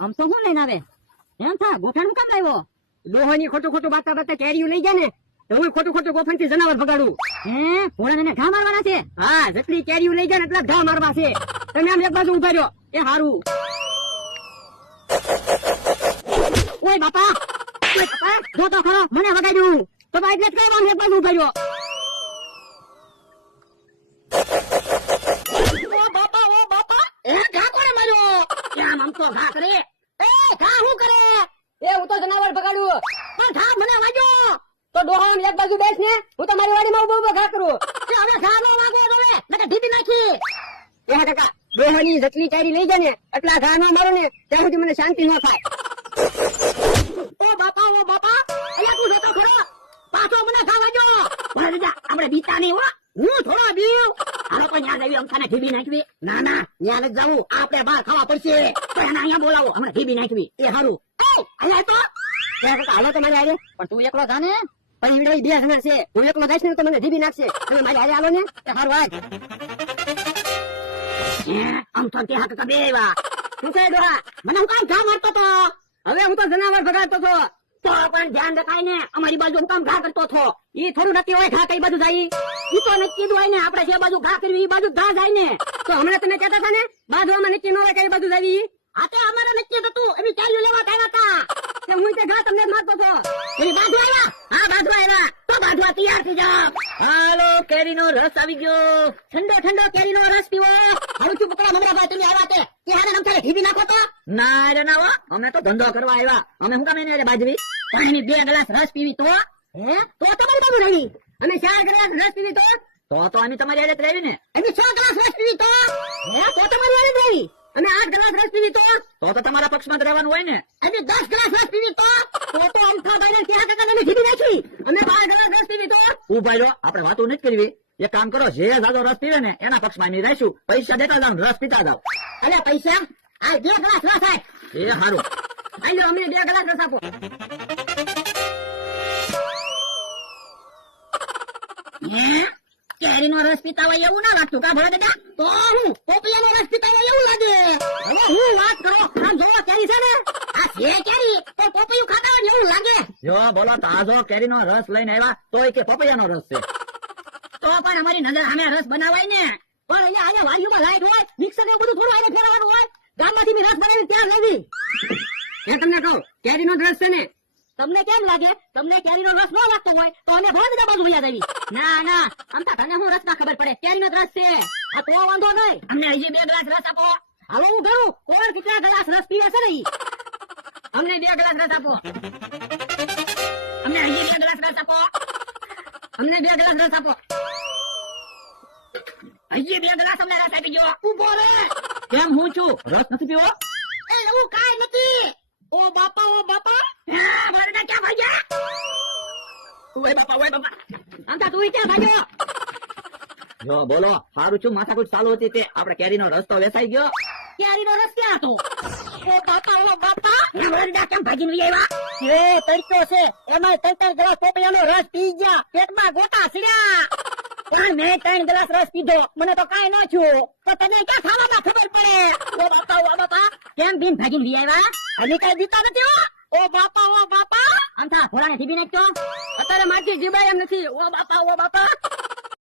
આમ તો હું લઈને આવે એમ થા ગોઠાણું કામ લાવ્યો ડોહાની ખોટું ખોટું બાતા બાતા કેરીયું લઈ ગયા ને હું ખોટું ખોટું ગોફણ થી જનાવર ભગાડું હે ભોળાને ઘા મારવાના છે હા જેટલી કેરીયું લઈ ગયા ને એટલા ઘા મારવા છે તમે આમ એક બાજુ ઉભા રહ્યો એ હારું ઓય બાપા જો તો ખરો મને વગાડ્યું તો ભાઈ એટલે કઈ આમ એક બાજુ ઉભા રહ્યો ઓ બાપા એ ઘા કોણે માર્યો કેમ આમ તો ઘા કરે એ ઘા હું કરે એ હું તો જનાવર ભગાડું પણ ઘા મને વાગ્યો તો ડોહાન એક બાજુ બેસ ને હું તો મારી વાડીમાં ઉભો ઉભો ઘા કરું એ હવે ઘા નો વાગે હવે નકે ઢીપી નાખી એ હા કાકા ડોહાની જેટલી કેરી લઈ જાય ને એટલા ઘા નો મારો ને ત્યાં સુધી મને શાંતિ ન થાય ઓ બાપા અલ્યા તું જોતો ખરો પાછો મને ઘા વાગ્યો ભલે જા આપણે બીતા નહીં હો હું થોડો બીવ હાલો પણ ન્યા જઈએ અમથાને ઢીબી નાખવી ના ન્યા નથી જાવું આપણે બહાર ખાવા પડશે તો એને અહીંયા બોલાવો હમણાં ઢીબી નાખવી એ હારું અહીંયા તો હાલો તો મારે હારે પણ તું એકલો જા ને પણ ઈવડે બે જણા છે હું એકલો જઈશ ને તો મને ઢીબી નાખશે તમે મારી હારે હાલો ને એ હારું આજ આમ તો તે હાથ બે એવા શું કહે ડોહા મને હું કામ ઘા મારતો તો હવે હું તો જનાવર ભગાડતો હતો તો પણ ધ્યાન રખાય ને અમારી બાજુ હું કામ ઘા કરતો હતો ઈ થોડું નક્કી હોય ઘા કઈ બાજુ જાય ઈ તો નક્કી જ હોય ને આપણે જે બાજુ ઘા કરવી ઈ બાજુ ઘા જાય ને તો હમણાં તમે કહેતા હતા ને બાજુમાં નક્કી ન હોય કઈ બાજુ જાય આ તે અમારે નક્કી હતું એની ચાલ્યું લેવા આવ્યા હતા કે હું તે ઘા તમને મારતો હતો એની બાજુ આવ્યા હા બાજુ આવ્યા તો બાજુ તૈયાર થઈ જાવ હાલો કેરીનો રસ આવી ગયો ઠંડો કેરીનો રસ પીવો હારું ચૂપ પકડા મમરાભાઈ તમે આવ્યા તે કે હાને નમથારે ઢીબી નાખો તો ના રે ના હો અમને તો ધંધો કરવા આવ્યા અમે હું કામ એને બાજરી પાણીની 2 ગ્લાસ રસ પીવી તો હે તો તમારી બાજુ રહી અમે 4 ગ્લાસ રસ પીવી તો અમે તમારી હારે રહેવી ને અમે 6 ગ્લાસ રસ પીવી તો હે તો તમારી હારે રહેવી અમે 8 ગ્લાસ રસ પીવી તો તમારા પક્ષમાં રહેવાનું હોય ને અમે 10 ગ્લાસ રસ પીવી તો અમથા ભાઈને ત્યાં કાકા અમે ઢીબી નાખી અમે 12 ગ્લાસ રસ પીવી તો ઉભા રહ્યો આપણે વાતો નથી કરવી એક કામ કરો જે જાજો રસ પીવે ને એના પક્ષમાં અમે રહીશું પૈસા દેતા જાવ રસ પીતા જાવ અલ્યા પૈસા આ 2 ગ્લાસ રસ આય એ હારું આલ્યો અમને 2 ગ્લાસ રસ આપો કેરીનો રસ પીતા હોય એવું ના લાગતું કા ભલા દાદા તો હું પોપિયાનો રસ પીતા હોય એવું લાગે હવે હું વાત કરો આમ જોવો કેરી છે ને આ છે કેરી તો પોપિયું ખાતા હોય એવું લાગે જો બોલો તાજો કેરીનો રસ લઈને આવ્યા તોય કે પોપિયાનો રસ છે તો પણ અમારી નજર સામે રસ બનાવાય ને પણ અહીંયા વાડીમાં લાઈટ હોય મિક્સર ને બધું થોડું આને ફેરવવાનું હોય ગામમાંથી મેં રસ બનાવીને ત્યાં લાવી એ તમને કહું કેરીનો રસ છે ને તમને કેમ લાગે તમને કેરીનો રસ ન લાગતો હોય તો અમે ભલે બધા બાજુ વયા જાવી ના આમતા તને હું રસ ના ખબર પડે કેરીનો રસ છે આ તો વાંધો નહીં અમને હજી 2 ગ્લાસ રસ આપો હાલો હું ઘરું કોણ કેટલા ગ્લાસ રસ પીવે છે ને અમને 2 ગ્લાસ રસ આપો અમને હજી 2 ગ્લાસ રસ આપો અમને 2 ગ્લાસ રસ આપો હજી 2 ગ્લાસ અમને રસ આપી ગયો ઉભો રે કેમ હું છું રસ નથી પીવો એ એવું કાઈ નથી ઓ બાપા મારે ના ક્યાં ભાગ્યા ઓય બાપા આંતા તું ક્યાં ભાગ્યો જો બોલો સારું છું માથાકૂટ ચાલુ હતી તે આપણે કેરીનો રસ તો વેચાઈ ગયો કેરીનો રસ ક્યાં હતો ઓ બાપા વરડા કેમ ભાગીને લઈ આવ્યા એ તડકો છે એમાં 3 ગ્લાસ પોપિયાનો રસ પી ગયા પેટમાં ગોટા સીડ્યા પણ મેં 3 ગ્લાસ રસ પીધો મને તો કાઈ ન છું તો તને ક્યાં ખાવામાં ખબર પડે ઓ બાપા કેમ બીન ભાગીને લઈ આવ્યા હજી કઈ દીતા નથી ઓ બાપા આમ થા ઘોડાને ઢીબી નાખજો અત્યારે મારથી જીબાય એમ નથી ઓ બાપા